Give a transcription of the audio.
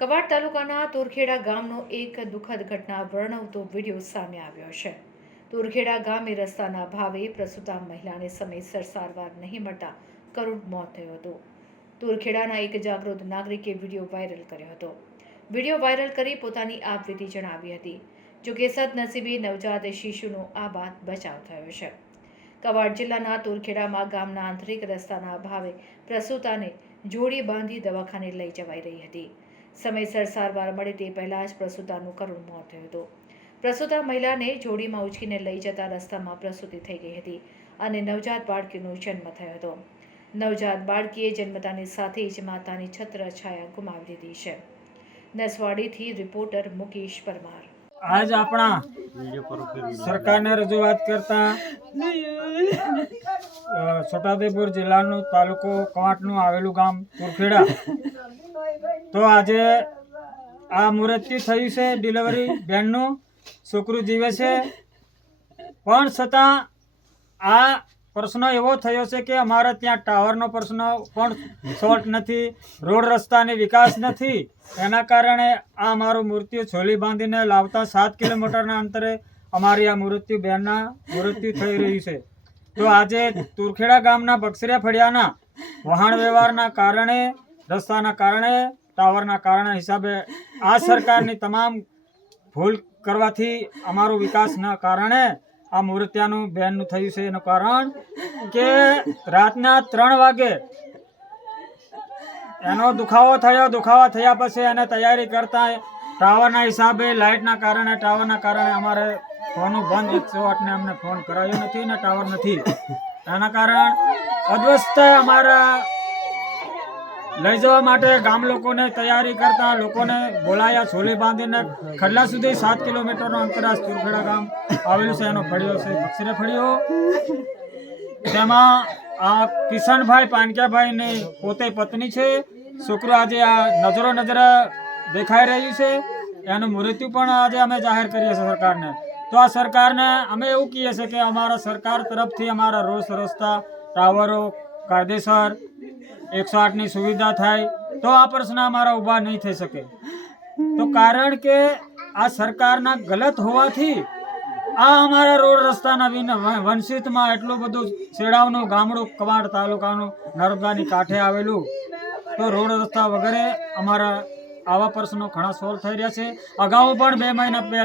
Quad તાલુકાના તુરખેડા ગામનો એક દુઃખદ ઘટના વર્ણવતો વીડિયો સામે આવ્યો છે. તુરખેડા ગામે રસ્તાના ભાવે પ્રસૂતા મહિલાને સમયસર સારવાર નહીં મળતા કરુણ મોત થયું હતું. તુરખેડાના એક જાગૃત નાગરિકે વીડિયો વાયરલ કર્યો હતો. વીડિયો વાયરલ કરી પોતાની આપવીતી જણાવી હતી. જોકે સદનસીબે નવજાત શિશુનો આ બાદ બચાવ થયો છે. કવાડ જિલ્લાના તુરખેડામાં ગામના આંતરિક રસ્તાના અભાવે પ્રસૂતાને જોડી બાંધી દવાખાને લઈ જવાઈ રહી હતી. સમયસર સારવાર મળે તે પહેલા જ પ્રસૂતાનું કરુણ મોત થયું હતું. પ્રસૂતા મહિલાને જોડીમાં ઉચકીને લઈ જતા રસ્તામાં પ્રસૂતિ થઈ ગઈ હતી અને નવજાત બાળકીનો જન્મ થયો હતો. નવજાત બાળકીએ જન્મતાની સાથે જ માતાની છત્ર છાયા ગુમાવી દીધી છે. નસવાડીથી રિપોર્ટર મુકેશ પરમાર. આજ આપણા સરકારને રજૂઆત કરતા અ, છોટાઉદેપુર જિલ્લાનું તાલુકો કવાંટનું આવેલું ગામ કુરખેડા તો આજે આ મુહૂર્તથી થયું છે ડિલિવરી બેનનું. છોકરું જીવે છે. પણ છતાં આ પ્રશ્ન એવો થયો છે કે અમારે ત્યાં ટાવરનો પ્રશ્ન પણ શોર્ટ નથી, રોડ રસ્તાની વિકાસ નથી. એના કારણે આ અમારું મૃત્યુ છોલી બાંધીને લાવતા સાત કિલોમીટરના અંતરે અમારી આ મૃત્યુ બેનના મૃત્યુ થઈ રહ્યું છે. તો આજે તુરખેડા ગામના બક્ષરિયા ફળિયાના વાહન વ્યવહારના કારણે રસ્તાના કારણે, ટાવરના કારણે હિસાબે આ સરકારની તમામ ભૂલ કરવાથી અમારો વિકાસના કારણે આ મૂર્ત્યાનું બેનનું થયું છે એનું કારણ કે રાતના ત્રણ વાગે એનો દુખાવો થયો. દુખાવો થયા પછી એને તૈયારી કરતા ટાવરના હિસાબે લાઇટના કારણે, ટાવરના કારણે અમારે ફોનનું બંધ. એકસો આઠને અમને ફોન કરાયો નથી ને ટાવર નથી. એના કારણ અદ્વસ્ત અમારા લઈ જવા માટે ગામ લોકોને તૈયારી કરતા લોકોને બોલાયા, છોલી બાંધીને ખડલા સુધી સાત કિલોમીટરનો અંતરાલ તુરખેડા ગામ આવેલું છે, એનો ફળિયો છે બક્ષરે ફળિયો. તેમાં આ કિશનભાઈ પાનક્યાભાઈની પોતે પત્ની છે. છોકરો આજે આ નજરો નજર દેખાઈ રહ્યું છે. એનું મૃત્યુ પણ આજે અમે જાહેર કરીએ છીએ સરકારને. તો આ સરકારને અમે એવું કહીએ છીએ કે અમારા સરકાર તરફથી અમારા રોસ રસ્તા, ટાવરો કાયદેસર એકસો આઠની સુવિધા થાય તો આ પ્રશ્ન અમારા ઊભા નહીં થઈ શકે. તો કારણ કે આ સરકારના ગલત હોવાથી આ અમારા રોડ રસ્તાના વિન વંશિતમાં એટલું બધું શેડાવનું ગામડું કવાડ તાલુકાનું નર્મદાની કાંઠે આવેલું, તો રોડ રસ્તા વગેરે અમારા આવા પ્રશ્નો ઘણા સોલ્વ થઈ રહ્યા છે. અગાઉ પણ બે મહિના પહેલા